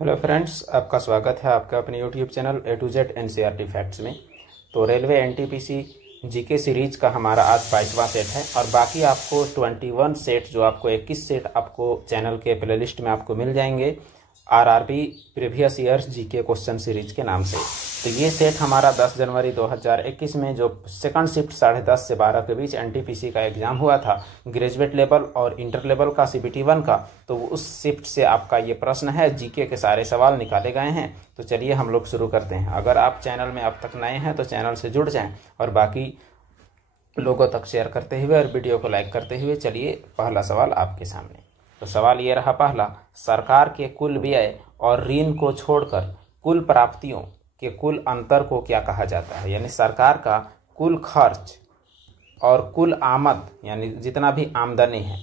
Hello friends, आपका स्वागत है आपका अपने YouTube channel A to Z NCERT facts में। तो रेलवे एनटीपीसी जीके सीरीज का हमारा आज 22वां सेट है और बाकी आपको 21 सेट जो आपको 21 सेट आपको चैनल के प्लेलिस्ट में आपको मिल जाएंगे RRB previous years GK question series के नाम से। तो ये सेट हमारा 10 जनवरी 2021 में जो सेकंड शिफ्ट 10:30 से 12 के बीच एनटीपीसी का एग्जाम हुआ था ग्रेजुएट लेवल और इंटर लेवल का सीबीटी 1 का, तो उस शिफ्ट से आपका ये प्रश्न है। जीके के सारे सवाल निकाले गए हैं। तो चलिए हम लोग शुरू करते हैं। अगर आप चैनल में अब तक नए हैं तो चैनल से जुड़ जाएं और बाकी लोगों तक शेयर करते हुए और वीडियो को लाइक करते हुए चलिए पहला सवाल आपके सामने। तो सवाल ये रहा पहला, सरकार के कुल व्यय और ऋण को छोड़कर कुल प्राप्तियों के कुल अंतर को क्या कहा जाता है। यानी सरकार का कुल खर्च और कुल आमद यानी जितना भी आमदनी है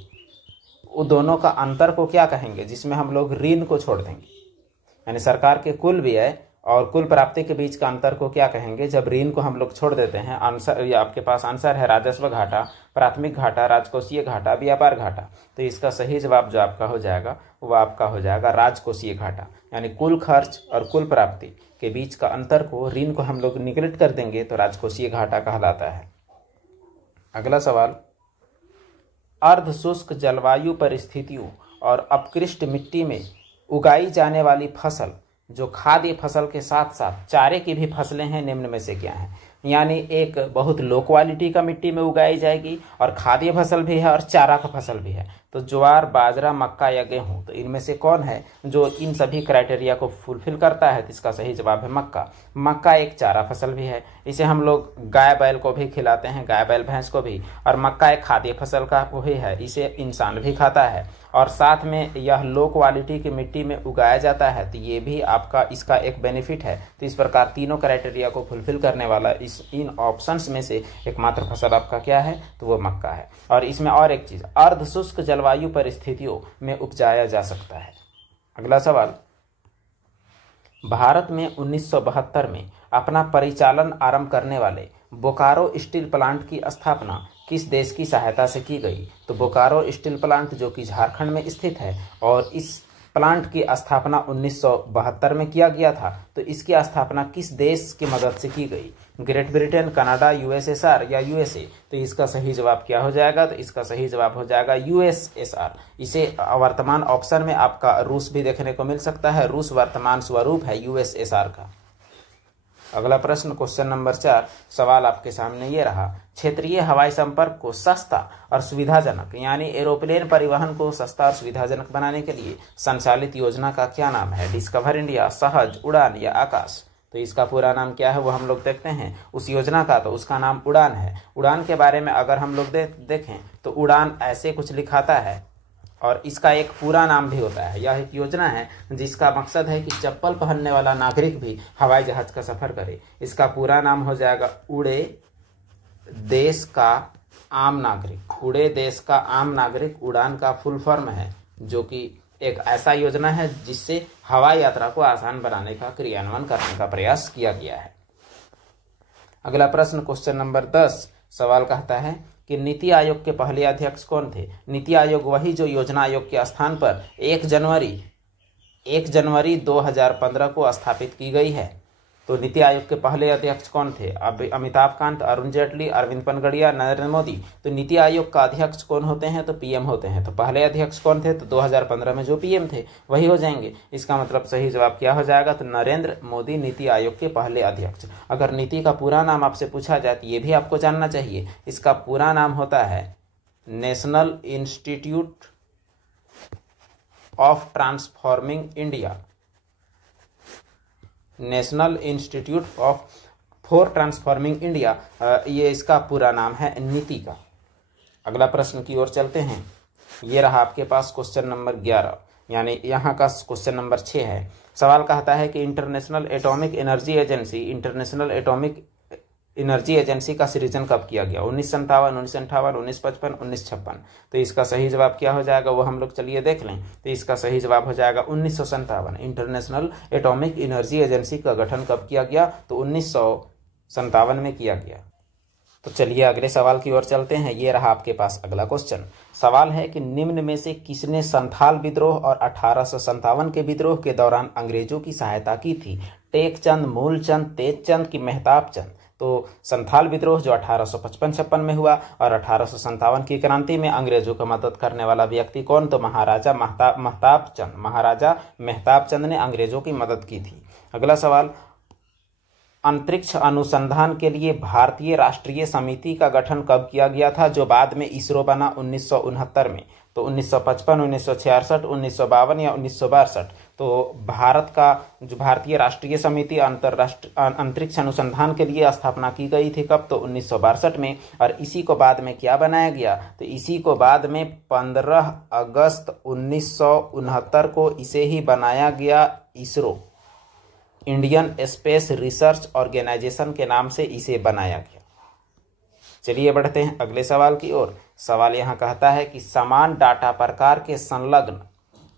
वो दोनों का अंतर को क्या कहेंगे, जिसमें हम लोग ऋण को छोड़ देंगे। यानी सरकार के कुल व्यय और कुल प्राप्ति के बीच का अंतर को क्या कहेंगे जब ऋण को हम लोग छोड़ देते हैं। आंसर ये आपके पास आंसर है राजस्व घाटा, प्राथमिक घाटा, राजकोषीय घाटा, व्यापार घाटा। तो इसका सही जवाब जो आपका हो जाएगा वो आपका हो जाएगा राजकोषीय घाटा। यानी कुल खर्च और कुल प्राप्ति के बीच का अंतर को ऋण को हम लोग निगलेक्ट कर देंगे तो राजकोषीय घाटा कहलाता है। अगला सवाल, अर्ध शुष्क जलवायु परिस्थितियों और अपकृष्ट मिट्टी में उगाई जाने वाली फसल जो खाद्य फसल के साथ साथ चारे की भी फसलें हैं निम्न में से क्या है। यानी एक बहुत लो क्वालिटी का मिट्टी में उगाई जाएगी और खाद्य फसल भी है और चारा का फसल भी है। तो ज्वार, बाजरा, मक्का या गेहूं, तो इनमें से कौन है जो इन सभी क्राइटेरिया को फुलफिल करता है। तो इसका सही जवाब है मक्का। मक्का एक चारा फसल भी है, इसे हम लोग गाय बैल को भी खिलाते हैं, गाय बैल भैंस को भी। और मक्का एक खाद्य फसल का भी है, इसे इंसान भी खाता है और साथ में यह लो क्वालिटी की मिट्टी में उगाया जाता है। तो ये भी आपका इसका एक बेनिफिट है। तो इस प्रकार तीनों क्राइटेरिया को फुलफिल करने वाला इन ऑप्शंस में से एकमात्र फसल आपका क्या है, तो वो मक्का है। और इसमें और एक चीज, अर्ध शुष्क जलवायु परिस्थितियों में उपजाया जा सकता है। अगला सवाल, भारत में 1972 में अपना परिचालन आरंभ करने वाले बोकारो स्टील प्लांट की स्थापना किस देश की सहायता से की गई। तो बोकारो स्टील प्लांट जो कि झारखंड में स्थित है और इस प्लांट की स्थापना 1972 में किया गया था। तो इसकी स्थापना किस देश की मदद से की गई। ग्रेट ब्रिटेन, कनाडा, यूएसएसआर या यूएसए। तो इसका सही जवाब क्या हो जाएगा, तो इसका सही जवाब हो जाएगा यूएसएसआर। इसे वर्तमान ऑप्शन में आपका रूस भी देखने को मिल सकता है। रूस वर्तमान स्वरूप है यूएसएसआर का। अगला प्रश्न क्वेश्चन नंबर 4, सवाल आपके सामने ये रहा, क्षेत्रीय हवाई संपर्क को सस्ता और सुविधाजनक यानी एरोप्लेन परिवहन को सस्ता और सुविधाजनक बनाने के लिए संचालित योजना का क्या नाम है। डिस्कवर इंडिया, सहज, उड़ान या आकाश। तो इसका पूरा नाम क्या है वो हम लोग देखते हैं उस योजना का। तो उसका नाम उड़ान है। उड़ान के बारे में अगर हम लोग देखें तो उड़ान ऐसे कुछ लिखाता है और इसका एक पूरा नाम भी होता है। यह एक योजना है जिसका मकसद है कि चप्पल पहनने वाला नागरिक भी हवाई जहाज का सफर करे। इसका पूरा नाम हो जाएगा उड़े देश का आम नागरिक। उड़े देश का आम नागरिक उड़ान का फुल फॉर्म है, जो कि एक ऐसा योजना है जिससे हवाई यात्रा को आसान बनाने का क्रियान्वयन करने का प्रयास किया गया है। अगला प्रश्न क्वेश्चन नंबर 10, सवाल कहता है कि नीति आयोग के पहले अध्यक्ष कौन थे। नीति आयोग वही जो योजना आयोग के स्थान पर 1 जनवरी 2015 को स्थापित की गई है। तो नीति आयोग के पहले अध्यक्ष कौन थे। अब अमिताभ कांत, अरुण जेटली, अरविंद पनगड़िया, नरेंद्र मोदी। तो नीति आयोग का अध्यक्ष कौन होते हैं, तो पीएम होते हैं। तो पहले अध्यक्ष कौन थे, तो 2015 में जो पीएम थे वही हो जाएंगे। इसका मतलब सही जवाब क्या हो जाएगा, तो नरेंद्र मोदी नीति आयोग के पहले अध्यक्ष। अगर नीति का पूरा नाम आपसे पूछा जाए तो ये भी आपको जानना चाहिए। इसका पूरा नाम होता है national institute of transforming India. National institute for transforming India, ये इसका पूरा नाम है नीति का। अगला प्रश्न की ओर चलते हैं। ये रहा आपके पास क्वेश्चन नंबर 11, यानी यहाँ का क्वेश्चन नंबर 6 है। सवाल कहता है कि इंटरनेशनल एटॉमिक एनर्जी एजेंसी का सृजन कब किया गया। 1957, 1958, 1955, 1956। तो इसका सही जवाब क्या हो जाएगा वो हम लोग चलिए देख लें। तो इसका सही जवाब हो जाएगा 1957। इंटरनेशनल एटॉमिक एनर्जी एजेंसी का गठन कब किया गया, तो 1957 में किया गया। तो चलिए अगले सवाल की ओर चलते हैं। ये रहा आपके पास अगला क्वेश्चन। सवाल है कि निम्न में से किसने संथाल विद्रोह और 1857 के विद्रोह के दौरान अंग्रेजों की सहायता की थी? टेकचंद, मूलचंद, तेजचंद की मेहताब चंद? तो संथाल विद्रोह जो 1855-56 में हुआ और 1857 की क्रांति में अंग्रेजों को मदद करने वाला व्यक्ति कौन? तो महाराजा महताब चंद। महाराजा मेहताब चंद ने अंग्रेजों की मदद की थी। अगला सवाल, अंतरिक्ष अनुसंधान के लिए भारतीय राष्ट्रीय समिति का गठन कब किया गया था, जो बाद में इसरो बना? 1969 में। तो 1955, 1966, 1952 या 1962? तो भारत का जो भारतीय राष्ट्रीय समिति अंतरिक्ष अनुसंधान के लिए स्थापना की गई थी कब? तो 1962 में। और इसी को बाद में क्या बनाया गया? तो इसी को बाद में 15 अगस्त 1969 को इसे ही बनाया गया ISRO, Indian space research organisation के नाम से इसे बनाया गया। चलिए बढ़ते हैं अगले सवाल की ओर। सवाल यहाँ कहता है कि समान डाटा प्रकार के संलग्न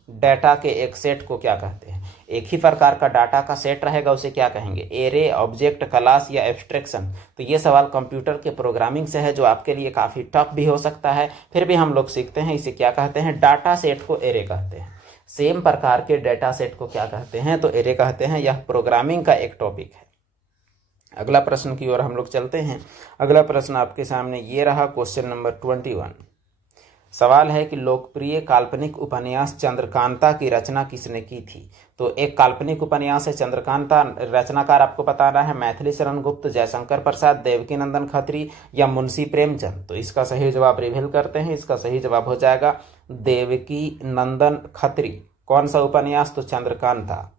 डाटा के एक सेट को क्या कहते हैं? एक ही प्रकार का डाटा का सेट रहेगा उसे क्या कहेंगे? एरे, ऑब्जेक्ट, क्लास या एब्स्ट्रैक्शन? तो ये सवाल कंप्यूटर के प्रोग्रामिंग से है, जो आपके लिए काफी टफ भी हो सकता है, फिर भी हम लोग सीखते हैं। इसे क्या कहते हैं? डाटा सेट को एरे कहते हैं। सेम प्रकार के डेटा सेट को क्या कहते हैं? तो एरे कहते हैं। यह प्रोग्रामिंग का एक टॉपिक है। अगला प्रश्न की ओर हम लोग चलते हैं। अगला प्रश्न आपके सामने ये रहा, क्वेश्चन नंबर 21। सवाल है कि लोकप्रिय काल्पनिक उपन्यास चंद्रकांता की रचना किसने की थी? तो एक काल्पनिक उपन्यास है चंद्रकांता। रचनाकार आपको बताना है मैथिली शरण गुप्त, जयशंकर प्रसाद, देवकी नंदन खत्री या मुंशी प्रेमचंद? तो इसका सही जवाब रिवील करते हैं। इसका सही जवाब हो जाएगा देवकी नंदन खत्री। कौन सा उपन्यास? तो चंद्रकांता।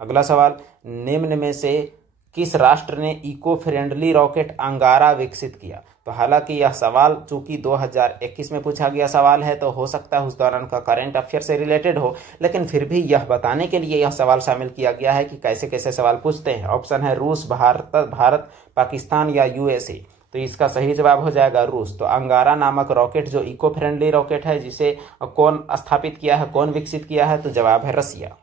अगला सवाल, निम्न में से किस राष्ट्र ने इको फ्रेंडली रॉकेट अंगारा विकसित किया? तो हालांकि यह सवाल चूंकि 2021 में पूछा गया सवाल है, तो हो सकता है उस दौरान का करंट अफेयर से रिलेटेड हो, लेकिन फिर भी यह बताने के लिए यह सवाल शामिल किया गया है कि कैसे कैसे सवाल पूछते हैं। ऑप्शन है रूस, भारत, पाकिस्तान या यूएसए? तो इसका सही जवाब हो जाएगा रूस। तो अंगारा नामक रॉकेट जो इको फ्रेंडली रॉकेट है, जिसे कौन स्थापित किया है, कौन विकसित किया है? तो जवाब है रसिया।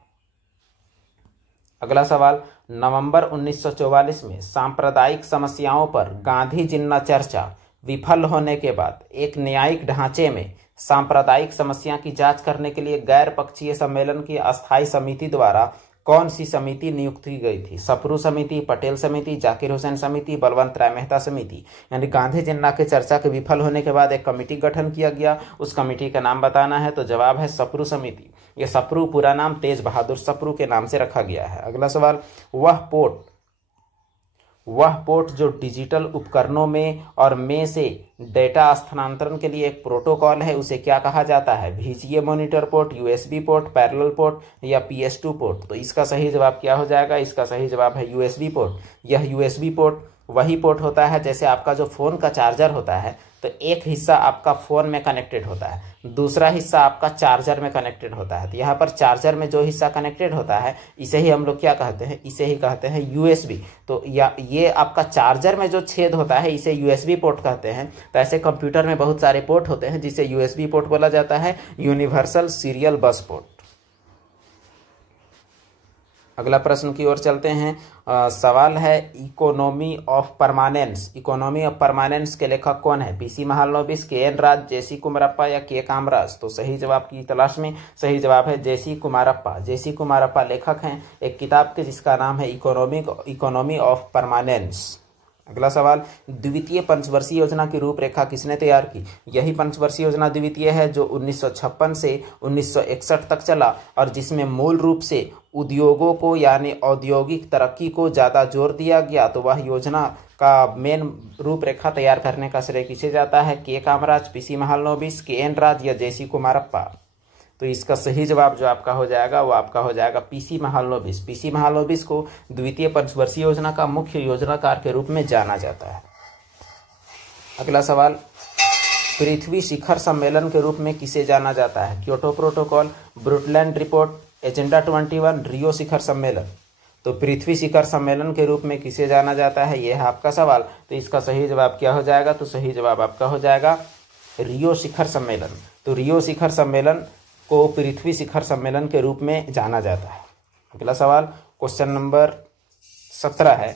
अगला सवाल, नवंबर 1944 में सांप्रदायिक समस्याओं पर गांधी जिन्ना चर्चा विफल होने के बाद एक न्यायिक ढांचे में सांप्रदायिक समस्या की जांच करने के लिए गैर पक्षीय सम्मेलन की अस्थायी समिति द्वारा कौन सी समिति नियुक्त की गई थी? सप्रू समिति, पटेल समिति, जाकिर हुसैन समिति, बलवंत राय मेहता समिति? यानी गांधी जिन्ना के चर्चा के विफल होने के बाद एक कमेटी गठन किया गया, उस कमेटी का नाम बताना है। तो जवाब है सप्रू समिति। यह सप्रू पूरा नाम तेज बहादुर सप्रू के नाम से रखा गया है। अगला सवाल, वह पोर्ट जो डिजिटल उपकरणों में से डेटा स्थानांतरण के लिए एक प्रोटोकॉल है, उसे क्या कहा जाता है? VGA monitor port, USB port, parallel port या PS2 पोर्ट? तो इसका सही जवाब क्या हो जाएगा? इसका सही जवाब है USB पोर्ट। यह USB पोर्ट वही पोर्ट होता है, जैसे आपका जो फोन का चार्जर होता है, तो एक हिस्सा आपका फोन में कनेक्टेड होता है, दूसरा हिस्सा आपका चार्जर में कनेक्टेड होता है। तो यहाँ पर चार्जर में जो हिस्सा कनेक्टेड होता है, इसे ही हम लोग क्या कहते हैं? इसे ही कहते हैं USB। तो या ये आपका चार्जर में जो छेद होता है, इसे USB पोर्ट कहते हैं। तो ऐसे कंप्यूटर में बहुत सारे पोर्ट होते हैं, जिसे USB पोर्ट बोला जाता है, यूनिवर्सल सीरियल बस पोर्ट। अगला प्रश्न की ओर चलते हैं। सवाल है economy of permanence. Economy of permanence के लेखक कौन है? PC महालनोबिस, KN राज, JC कुमारप्पा या K कामराज? तो सही जवाब की तलाश में सही जवाब है JC कुमारप्पा। JC कुमारप्पा लेखक हैं एक किताब के जिसका नाम है इकोनॉमी ऑफ परमानेंस। अगला सवाल, द्वितीय पंचवर्षीय योजना की रूपरेखा किसने तैयार की? यही पंचवर्षीय योजना द्वितीय है जो 1956 से 1961 तक चला और जिसमें मूल रूप से उद्योगों को यानी औद्योगिक तरक्की को ज्यादा जोर दिया गया। तो वह योजना का मेन रूपरेखा तैयार करने का श्रेय किसे जाता है? K Kamaraj, PC Mahalanobis, KN राज या JC कुमारप्पा? तो इसका सही जवाब जो आपका हो जाएगा वो आपका हो जाएगा PC महालनोबिस। PC महालनोबिस को द्वितीय पंचवर्षीय योजना का मुख्य योजनाकार के रूप में जाना जाता है। अगला सवाल, पृथ्वी शिखर सम्मेलन के रूप में किसे जाना जाता है? क्योटो प्रोटोकॉल, ब्रुटलैंड रिपोर्ट, एजेंडा 21, रियो शिखर सम्मेलन? तो पृथ्वी शिखर सम्मेलन के रूप में किसे जाना जाता है, यह है आपका सवाल। तो इसका सही जवाब क्या हो जाएगा? तो सही जवाब आपका हो जाएगा रियो शिखर सम्मेलन। तो रियो शिखर सम्मेलन को पृथ्वी शिखर सम्मेलन के रूप में जाना जाता है। अगला सवाल क्वेश्चन नंबर 17 है,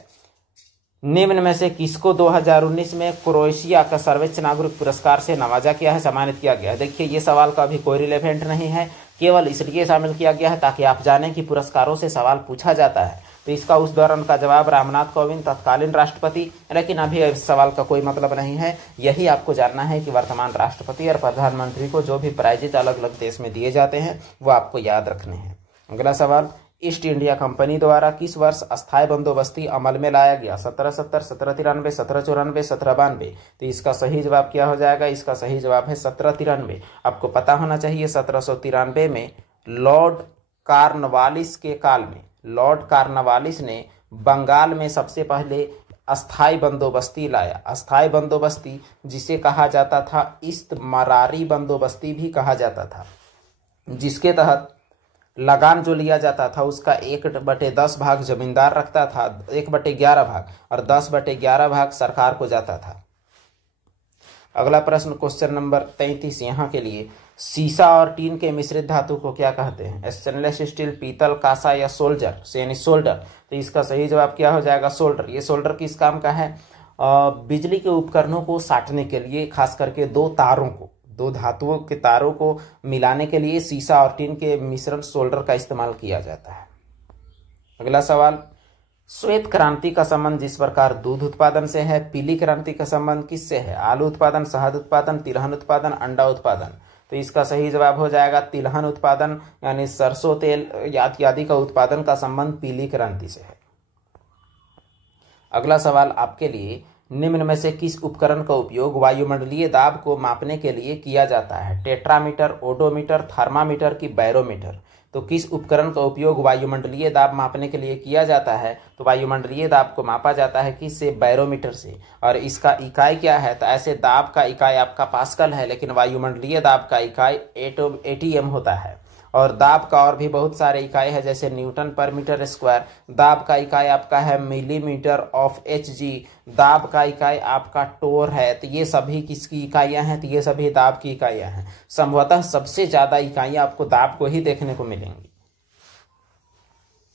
निम्न में से किसको 2019 में क्रोएशिया का सर्वोच्च नागरिक पुरस्कार से नवाजा किया है, सम्मानित किया गया है? देखिए ये सवाल का भी कोई रिलेवेंट नहीं है, केवल इसलिए शामिल किया गया है ताकि आप जानें कि पुरस्कारों से सवाल पूछा जाता है। तो इसका उस दौरान का जवाब रामनाथ कोविंद, तत्कालीन राष्ट्रपति। लेकिन अभी इस सवाल का कोई मतलब नहीं है, यही आपको जानना है कि वर्तमान राष्ट्रपति और प्रधानमंत्री को जो भी प्राइजेज अलग अलग देश में दिए जाते हैं वो आपको याद रखने हैं। अगला सवाल, ईस्ट इंडिया कंपनी द्वारा किस वर्ष अस्थायी बंदोबस्ती अमल में लाया गया? 1770, 1793, 1794, 1792। तो इसका सही जवाब क्या हो जाएगा? इसका सही जवाब है 1793। आपको पता होना चाहिए 1793 में लॉर्ड कॉर्नवालिस के काल में लॉर्ड कॉर्नवालिस ने बंगाल में सबसे पहले अस्थायी बंदोबस्ती लाया। अस्थायी बंदोबस्ती जिसे कहा जाता था इस्तमरारी बंदोबस्ती भी कहा जाता था, जिसके तहत लगान जो लिया जाता था उसका 1/10 भाग जमींदार रखता था, 1/11 भाग, और 10/11 भाग सरकार को जाता था। अगला प्रश्न क्वेश्चन नंबर 33 यहाँ के लिए, सीसा और टीन के मिश्रित धातु को क्या कहते हैं? स्टेनलेस स्टील, पीतल, कांसा या सोल्जर यानी सोल्डर। तो इसका सही जवाब क्या हो जाएगा? सोल्डर। ये सोल्डर किस काम का है? बिजली के उपकरणों को साटने के लिए, खास करके दो धातुओं के तारों को मिलाने के लिए सीसा और टीन के मिश्रण सोल्डर का इस्तेमाल किया जाता है। अगला सवाल, श्वेत क्रांति का संबंध जिस प्रकार दूध उत्पादन से है, पीली क्रांति का संबंध किससे है? आलू उत्पादन, शहद उत्पादन, तिलहन उत्पादन, अंडा उत्पादन। तो इसका सही जवाब हो जाएगा तिलहन उत्पादन, यानी सरसों तेल इत्यादि का उत्पादन का संबंध पीली क्रांति से है। अगला सवाल आपके लिए, निम्न में से किस उपकरण का उपयोग वायुमंडलीय दाब को मापने के लिए किया जाता है? टेट्रामीटर, ओडोमीटर, थर्मामीटर की बैरोमीटर। तो किस उपकरण का उपयोग वायुमंडलीय दाब मापने के लिए किया जाता है? तो वायुमंडलीय दाब को मापा जाता है किससे? बैरोमीटर से। और इसका इकाई क्या है? तो ऐसे दाब का इकाई आपका पास्कल है, लेकिन वायुमंडलीय दाब का इकाई एटीएम होता है। और दाब का और भी बहुत सारे इकाई है, जैसे न्यूटन पर मीटर स्क्वायर। दाब का इकाई आपका है मिलीमीटर ऑफ एचजी। दाब का इकाई आपका टोर है। तो ये सभी किसकी इकाइयां हैं? तो ये सभी दाब की इकाइयां हैं। संभवतः सबसे ज्यादा इकाइयां आपको दाब को ही देखने को मिलेंगी।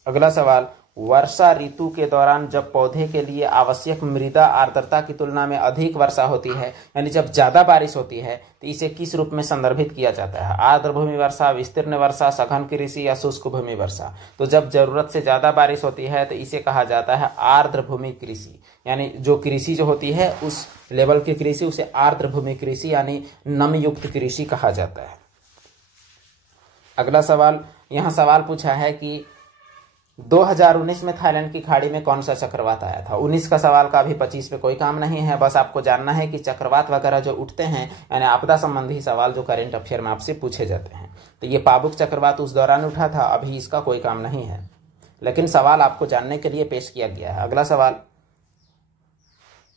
अगला सवाल, वर्षा ऋतु के दौरान जब पौधे के लिए आवश्यक मृदा आर्द्रता की तुलना में अधिक वर्षा होती है, यानी जब ज्यादा बारिश होती है, तो इसे किस रूप में संदर्भित किया जाता है? आर्द्र भूमि वर्षा, विस्तीर्ण वर्षा, सघन कृषि या शुष्क भूमि वर्षा। तो जब जरूरत से ज्यादा बारिश होती है तो इसे कहा जाता है आर्द्र भूमि कृषि, यानी जो कृषि जो होती है उस लेवल की कृषि उसे आर्द्र भूमि कृषि यानी नमयुक्त कृषि कहा जाता है। अगला सवाल, यहाँ सवाल पूछा है कि 2019 में थाईलैंड की खाड़ी में कौन सा चक्रवात आया था? 19 का सवाल का अभी 25 पे कोई काम नहीं है। बस आपको जानना है कि चक्रवात वगैरह जो उठते हैं, यानी आपदा संबंधी सवाल जो करंट अफेयर में आपसे पूछे जाते हैं, तो ये पाबुक चक्रवात उस दौरान उठा था। अभी इसका कोई काम नहीं है, लेकिन सवाल आपको जानने के लिए पेश किया गया है। अगला सवाल,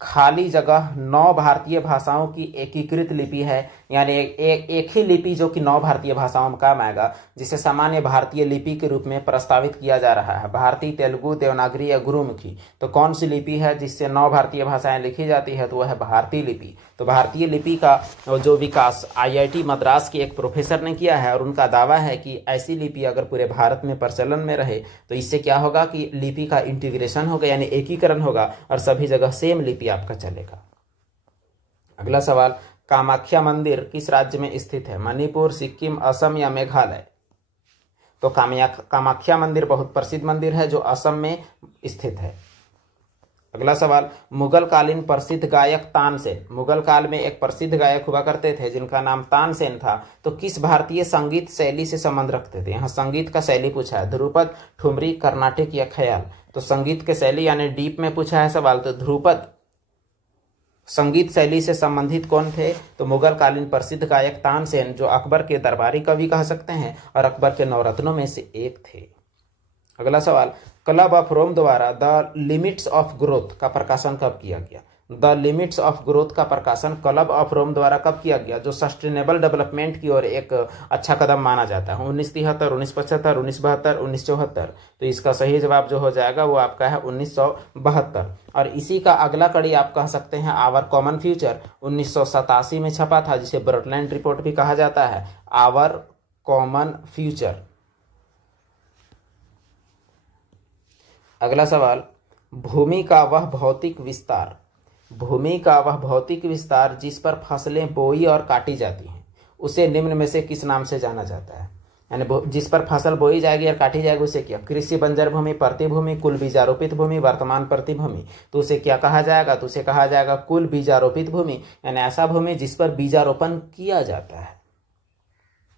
खाली जगह 9 भारतीय भाषाओं की एकीकृत लिपि है, यानी एक ही लिपि जो कि 9 भारतीय भाषाओं में काम आएगा, जिसे सामान्य भारतीय लिपि के रूप में प्रस्तावित किया जा रहा है। भारतीय, तेलुगु, देवनागरी या गुरुमुखी। तो कौन सी लिपि है जिससे 9 भारतीय भाषाएं लिखी जाती है? तो वह है भारतीय लिपि। तो भारतीय लिपि का जो विकास IIT मद्रास के एक प्रोफेसर ने किया है, और उनका दावा है कि ऐसी लिपि अगर पूरे भारत में प्रचलन में रहे तो इससे क्या होगा कि लिपि का इंटीग्रेशन होगा, यानी एकीकरण होगा, और सभी जगह सेम लिपि आपका चलेगा। अगला सवाल, कामाख्या मंदिर किस राज्य में स्थित है? मणिपुर, सिक्किम, असम या मेघालय? तो कामाख्या मंदिर बहुत प्रसिद्ध मंदिर है जो असम में स्थित है। अगला सवाल, मुगल कालीन प्रसिद्ध गायक तानसेन। मुगल काल में एक प्रसिद्ध गायक हुआ करते थे जिनका नाम तानसेन था। तो किस भारतीय संगीत शैली से संबंध रखते थे? यहाँ संगीत का शैली पूछा है, ध्रुपद, ठुमरी, कर्नाटिक या ख्याल। तो संगीत के शैली यानी डीप में पूछा है सवाल, तो ध्रुपद संगीत शैली से संबंधित कौन थे? तो मुगल कालीन प्रसिद्ध गायक तानसेन, जो अकबर के दरबारी कवि कह सकते हैं और अकबर के नवरत्नों में से एक थे। अगला सवाल, क्लब ऑफ रोम द्वारा द लिमिट्स ऑफ ग्रोथ का प्रकाशन कब किया गया? द लिमिट्स ऑफ ग्रोथ का प्रकाशन क्लब ऑफ रोम द्वारा कब किया गया, जो सस्टेनेबल डेवलपमेंट की ओर एक अच्छा कदम माना जाता है? 1973, 1975, 1972, 1974। तो इसका सही जवाब जो हो जाएगा वो आपका है 1972। और इसी का अगला कड़ी आप कह सकते हैं आवर कॉमन फ्यूचर, 1987 में छपा था, जिसे ब्रॉडलैंड रिपोर्ट भी कहा जाता है। Our common future. अगला सवाल, भूमि का वह भौतिक विस्तार, भूमि का वह भौतिक विस्तार जिस पर फसलें बोई और काटी जाती हैं, उसे निम्न में से किस नाम से जाना जाता है? यानी जिस पर फसल बोई जाएगी और काटी जाएगी उसे क्या? कृषि बंजर भूमि, प्रतिभूमि, कुल बीजारोपित भूमि, वर्तमान प्रतिभूमि। तो उसे क्या कहा जाएगा? तो उसे कहा जाएगा कुल बीजारोपित भूमि, यानी ऐसा भूमि जिस पर बीजारोपण किया जाता है।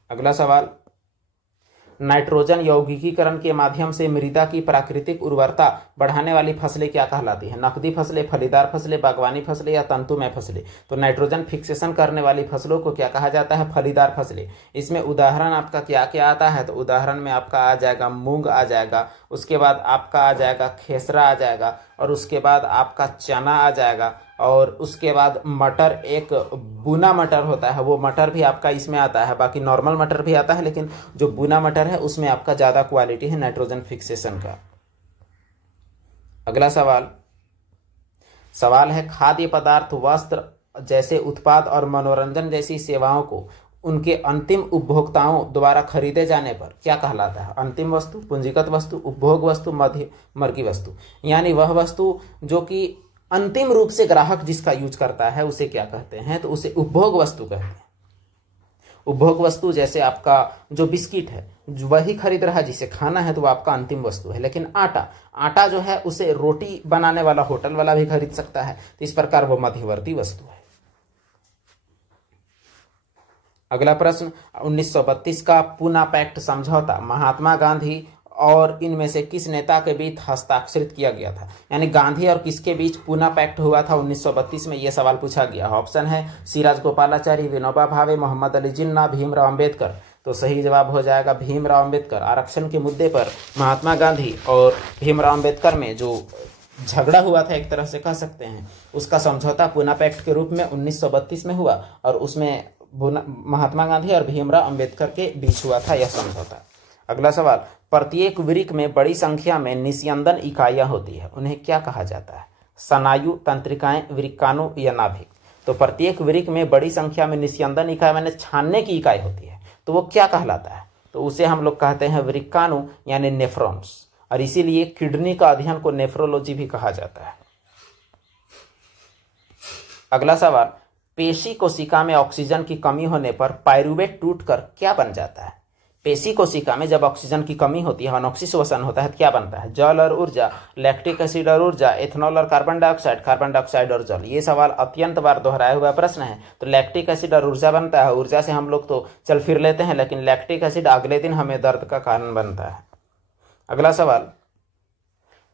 अगला सवाल, नाइट्रोजन यौगिकीकरण के माध्यम से मृदा की प्राकृतिक उर्वरता बढ़ाने वाली फसलें क्या कहलाती हैं? नकदी फसलें, फलीदार फसलें, बागवानी फसलें या तंतुमय फसलें? तो नाइट्रोजन फिक्सेशन करने वाली फसलों को क्या कहा जाता है? फलीदार फसलें। इसमें उदाहरण आपका क्या क्या आता है? तो उदाहरण में आपका आ जाएगा मूंग आ जाएगा, उसके बाद आपका आ जाएगा खेसरा आ जाएगा, और उसके बाद आपका चना आ जाएगा, और उसके बाद मटर, एक बुना मटर होता है, वो मटर भी आपका इसमें आता है। बाकी नॉर्मल मटर भी आता है, लेकिन जो बुना मटर है उसमें आपका ज्यादा क्वालिटी है नाइट्रोजन फिक्सेशन का। अगला सवाल है, खाद्य पदार्थ, वस्त्र जैसे उत्पाद और मनोरंजन जैसी सेवाओं को उनके अंतिम उपभोक्ताओं द्वारा खरीदे जाने पर क्या कहलाता है? अंतिम वस्तु, पूंजीगत वस्तु, उपभोग वस्तु, मध्यवर्गी वस्तु। यानी वह वस्तु जो कि अंतिम रूप से ग्राहक जिसका यूज करता है उसे क्या कहते हैं? तो उसे उपभोग वस्तु कहते हैं। उपभोग वस्तु जैसे आपका जो बिस्किट है वही खरीद रहा है, जिसे खाना है तो वो आपका अंतिम वस्तु है। लेकिन आटा जो है उसे रोटी बनाने वाला होटल वाला भी खरीद सकता है, तो इस प्रकार वो मध्यवर्ती वस्तु है। अगला प्रश्न, 1932 का पूना पैक्ट समझौता महात्मा गांधी और इनमें से किस नेता के बीच हस्ताक्षरित किया गया था? यानी गांधी और किसके बीच पूना पैक्ट हुआ था 1932 में? यह सवाल पूछा गया। ऑप्शन है सी राजगोपालाचारी, विनोबा भावे, मोहम्मद अली जिन्ना, भीमराव अंबेडकर। तो सही जवाब हो जाएगा भीमराव अंबेडकर। आरक्षण के मुद्दे पर महात्मा गांधी और भीमराव अंबेडकर में जो झगड़ा हुआ था, एक तरह से कह सकते हैं, उसका समझौता पूना पैक्ट के रूप में 1932 में हुआ, और उसमें महात्मा गांधी और भीमराव अंबेडकर के बीच हुआ था यह समझौता। अगला सवाल, प्रत्येक वृक्क में बड़ी संख्या में निस्यंदन इकाइयां होती है, उन्हें क्या कहा जाता है? स्नायु, तंत्रिकाएं, वृक्काणु या नाभिक? तो प्रत्येक वृक्क में बड़ी संख्या में निस्यंदन इकाई मैंने छानने की इकाई होती है, तो वो क्या कहलाता है? तो उसे हम लोग कहते हैं वृक्काणु यानी नेफ्रॉन्स, और इसीलिए किडनी का अध्ययन को नेफ्रोलॉजी भी कहा जाता है। अगला सवाल, पेशी कोशिका में ऑक्सीजन की कमी होने पर पाइरूवेट टूटकर क्या बन जाता है? पेशी कोशिका में जब ऑक्सीजन की कमी होती है, अनॉक्सी श्वसन होता है, तो क्या बनता है? जल और ऊर्जा, लैक्टिक एसिड और ऊर्जा, एथनॉल और कार्बन डाइऑक्साइड और जल। ये सवाल अत्यंत बार दोहराया हुआ प्रश्न है। तो लैक्टिक एसिड और ऊर्जा बनता है। ऊर्जा से हम लोग तो चल फिर लेते हैं, लेकिन लैक्टिक एसिड अगले दिन हमें दर्द का कारण बनता है। अगला सवाल,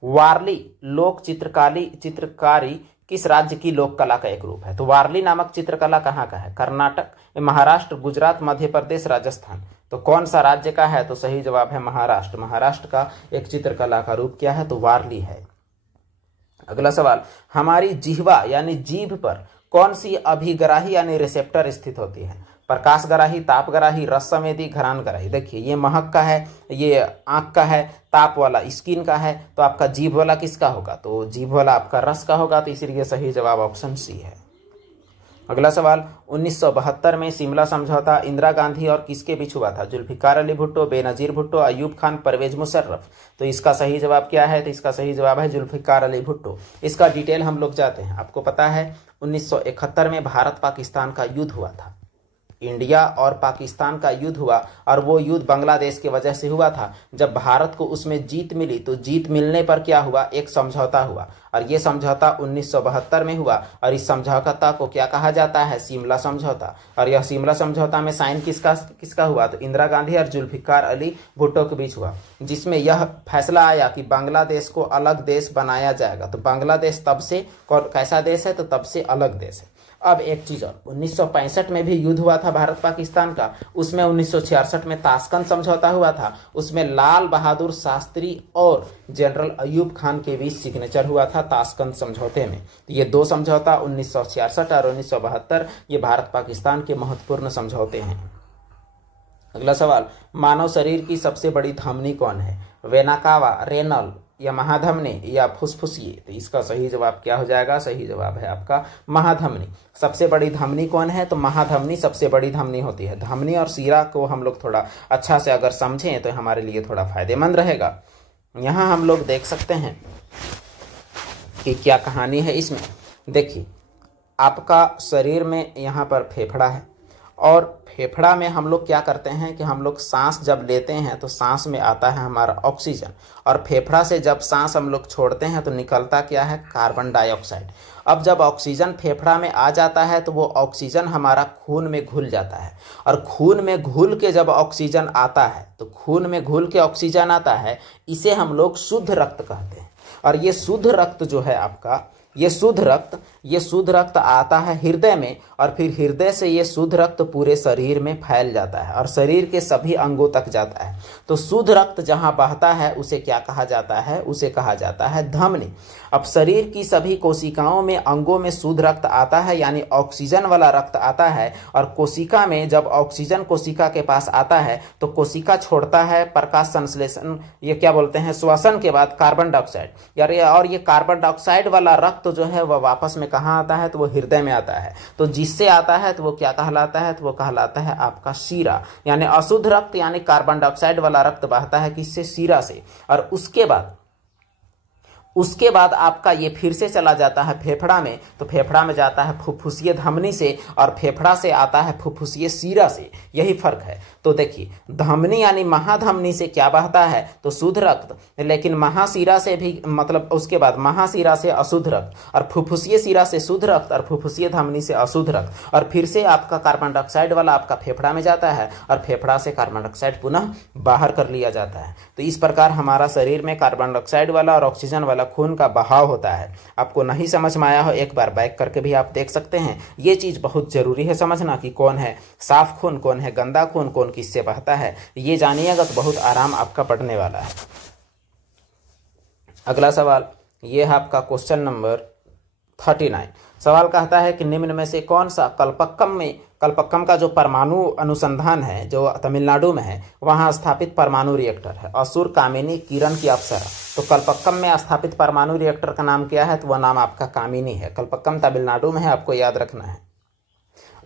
वारली लोक चित्रकारी किस राज्य की लोक कला का एक रूप है? तो वारली नामक चित्रकला कहाँ का है? कर्नाटक, महाराष्ट्र, गुजरात, मध्य प्रदेश, राजस्थान। तो कौन सा राज्य का है? तो सही जवाब है महाराष्ट्र। महाराष्ट्र का एक चित्रकला का रूप क्या है? तो वारली है। अगला सवाल, हमारी जिह्वा यानी जीभ पर कौन सी अभिग्राही यानी रिसेप्टर स्थित होती है? प्रकाशग्राही, तापग्राही, रस संवेदी, घ्राणग्राही। देखिए ये महक का है, ये आंख का है, ताप वाला स्किन का है, तो आपका जीभ वाला किसका होगा? तो जीभ वाला आपका रस का होगा, तो इसीलिए सही जवाब ऑप्शन सी है। अगला सवाल, 1972 में शिमला समझौता इंदिरा गांधी और किसके बीच हुआ था? जुल्फिकार अली भुट्टो, बेनजीर भुट्टो, अयूब खान, परवेज मुशर्रफ। तो इसका सही जवाब क्या है? तो इसका सही जवाब है जुल्फिकार अली भुट्टो। इसका डिटेल हम लोग जाते हैं। आपको पता है 1971 में भारत पाकिस्तान का युद्ध हुआ था। इंडिया और पाकिस्तान का युद्ध हुआ, और वो युद्ध बांग्लादेश की वजह से हुआ था। जब भारत को उसमें जीत मिली, तो जीत मिलने पर क्या हुआ? एक समझौता हुआ, और ये समझौता 1972 में हुआ, और इस समझौता को क्या कहा जाता है? शिमला समझौता। और यह शिमला समझौता में साइन किसका हुआ? तो इंदिरा गांधी और जुल्फिकार अली भुट्टो के बीच हुआ, जिसमें यह फैसला आया कि बांग्लादेश को अलग देश बनाया जाएगा। तो बांग्लादेश तब से कैसा देश है? तो तब से अलग देश है। अब एक चीज और, 1965 में भी युद्ध हुआ था भारत पाकिस्तान का, उसमें 1966 में ताशकंद समझौता हुआ था। उसमें लाल बहादुर शास्त्री और जनरल अयूब खान के बीच सिग्नेचर हुआ था ताशकंद समझौते में। तो ये दो समझौता 1966 और 1972 ये भारत पाकिस्तान के महत्वपूर्ण समझौते हैं। अगला सवाल, मानव शरीर की सबसे बड़ी धमनी कौन है? वेना कावा, रेनल या महाधमनी या फुसफुसिए? तो इसका सही जवाब क्या हो जाएगा? सही जवाब है आपका महाधमनी। सबसे बड़ी धमनी कौन है? तो महाधमनी सबसे बड़ी धमनी होती है। धमनी और सीरा को हम लोग थोड़ा अच्छा से अगर समझें तो हमारे लिए थोड़ा फायदेमंद रहेगा। यहाँ हम लोग देख सकते हैं कि क्या कहानी है इसमें। देखिए, आपका शरीर में यहाँ पर फेफड़ा है और फेफड़ा में हम लोग क्या करते हैं कि हम लोग सांस जब लेते हैं तो सांस में आता है हमारा ऑक्सीजन, और फेफड़ा से जब सांस हम लोग छोड़ते हैं तो निकलता क्या है, कार्बन डाइऑक्साइड। अब जब ऑक्सीजन फेफड़ा में आ जाता है तो वो ऑक्सीजन हमारा खून में घुल जाता है, और खून में घुल के जब ऑक्सीजन आता है तो खून में घुल के ऑक्सीजन आता है, इसे हम लोग शुद्ध रक्त कहते हैं। और ये शुद्ध रक्त जो है आपका, ये शुद्ध रक्त आता है हृदय में, और फिर हृदय से ये शुद्ध रक्त पूरे शरीर में फैल जाता है और शरीर के सभी अंगों तक जाता है। तो शुद्ध रक्त जहां बहता है उसे क्या कहा जाता है, उसे कहा जाता है धमनी। अब शरीर की सभी कोशिकाओं में, अंगों में शुद्ध रक्त आता है, यानी ऑक्सीजन वाला रक्त आता है, और कोशिका में जब ऑक्सीजन कोशिका के पास आता है तो कोशिका छोड़ता है प्रकाश संश्लेषण, ये क्या बोलते हैं, श्वसन के बाद कार्बन डाइऑक्साइड यार, और ये कार्बन डाइऑक्साइड वाला रक्त जो है वह वापस में कहाँ आता है, तो वो हृदय में आता है। तो जिससे आता है तो वो क्या कहलाता है, तो वो कहलाता है आपका शीरा, यानी अशुद्ध रक्त यानी कार्बन डाइऑक्साइड वाला रक्त बहता है किससे, शीरा से। और उसके बाद आपका ये फिर से चला जाता है फेफड़ा में, तो फेफड़ा में जाता है फुफ्फुसीय धमनी से, और फेफड़ा से आता है फुफ्फुसीय शीरा से। यही फर्क है। तो देखिए, धमनी यानी महाधमनी से क्या बहता है, तो शुद्ध रक्त, लेकिन महाशीरा से भी, मतलब उसके बाद महाशीरा से अशुद्ध रक्त, और फुफ्फुसीय शीरा से शुद्ध रक्त, और फुफ्फुसीय धमनी से अशुद्ध रक्त, और फिर से आपका कार्बन डाइऑक्साइड वाला आपका फेफड़ा में जाता है, और फेफड़ा से कार्बन डाइऑक्साइड पुनः बाहर कर लिया जाता है। तो इस प्रकार हमारा शरीर में कार्बन डाइऑक्साइड वाला और ऑक्सीजन वाला खून का बहाव होता है। आपको नहीं समझ में आया हो, एक बार बैक करके भी आप देख सकते हैं। ये चीज बहुत जरूरी है समझना कि कौन है साफ खून, कौन है गंदा खून, कौन किससे बहता है। ये जानिएगा तो बहुत आराम आपका पड़ने वाला है। अगला सवाल ये है आपका क्वेश्चन नंबर 39। सवाल कहता है कि निम्न में से कौन सा कल्पक्कम का जो परमाणु अनुसंधान है जो तमिलनाडु में है, वहां स्थापित परमाणु रिएक्टर है, असुर, कामिनी, किरण की अप्सरा। तो कल्पक्कम में स्थापित परमाणु रिएक्टर का नाम क्या है, तो वह नाम आपका कामिनी है। कल्पक्कम तमिलनाडु में है, आपको याद रखना है।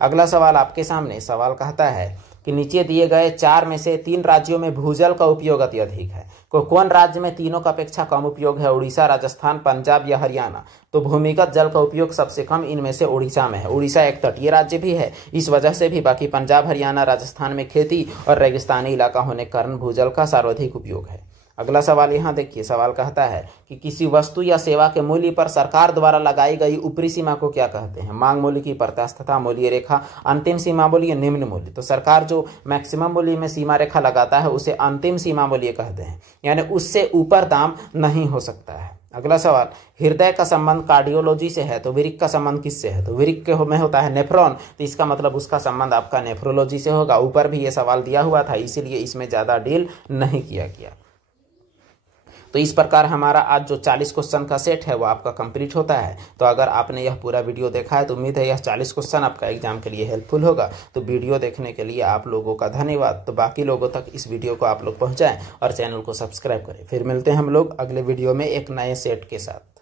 अगला सवाल आपके सामने सवाल कहता है कि नीचे दिए गए 4 में से 3 राज्यों में भूजल का उपयोग अति अधिक है। कौन राज्य में तीनों का अपेक्षा कम उपयोग है, उड़ीसा, राजस्थान, पंजाब या हरियाणा। तो भूमिगत जल का उपयोग सबसे कम इनमें से उड़ीसा में है। उड़ीसा एक तटीय राज्य भी है, इस वजह से भी बाकी पंजाब, हरियाणा, राजस्थान में खेती और रेगिस्तानी इलाका होने के कारण भूजल का सर्वाधिक उपयोग है। अगला सवाल यहाँ देखिए, सवाल कहता है कि किसी वस्तु या सेवा के मूल्य पर सरकार द्वारा लगाई गई ऊपरी सीमा को क्या कहते हैं। मांग मूल्य की प्रत्यास्थता, मूल्य रेखा, अंतिम सीमा मूल्य, निम्न मूल्य। तो सरकार जो मैक्सिमम मूल्य में सीमा रेखा लगाता है उसे अंतिम सीमा मूल्य कहते हैं, यानी उससे ऊपर दाम नहीं हो सकता है। अगला सवाल, हृदय का संबंध कार्डियोलॉजी से है, तो वृक्क का संबंध किससे है, तो वृक्क में होता है नेफ्रॉन, तो इसका मतलब उसका संबंध आपका नेफ्रोलॉजी से होगा। ऊपर भी ये सवाल दिया हुआ था, इसीलिए इसमें ज्यादा डील नहीं किया गया। तो इस प्रकार हमारा आज जो 40 क्वेश्चन का सेट है वो आपका कंप्लीट होता है। तो अगर आपने यह पूरा वीडियो देखा है तो उम्मीद है यह 40 क्वेश्चन आपका एग्जाम के लिए हेल्पफुल होगा। तो वीडियो देखने के लिए आप लोगों का धन्यवाद। तो बाकी लोगों तक इस वीडियो को आप लोग पहुंचाएं और चैनल को सब्सक्राइब करें। फिर मिलते हैं हम लोग अगले वीडियो में एक नए सेट के साथ।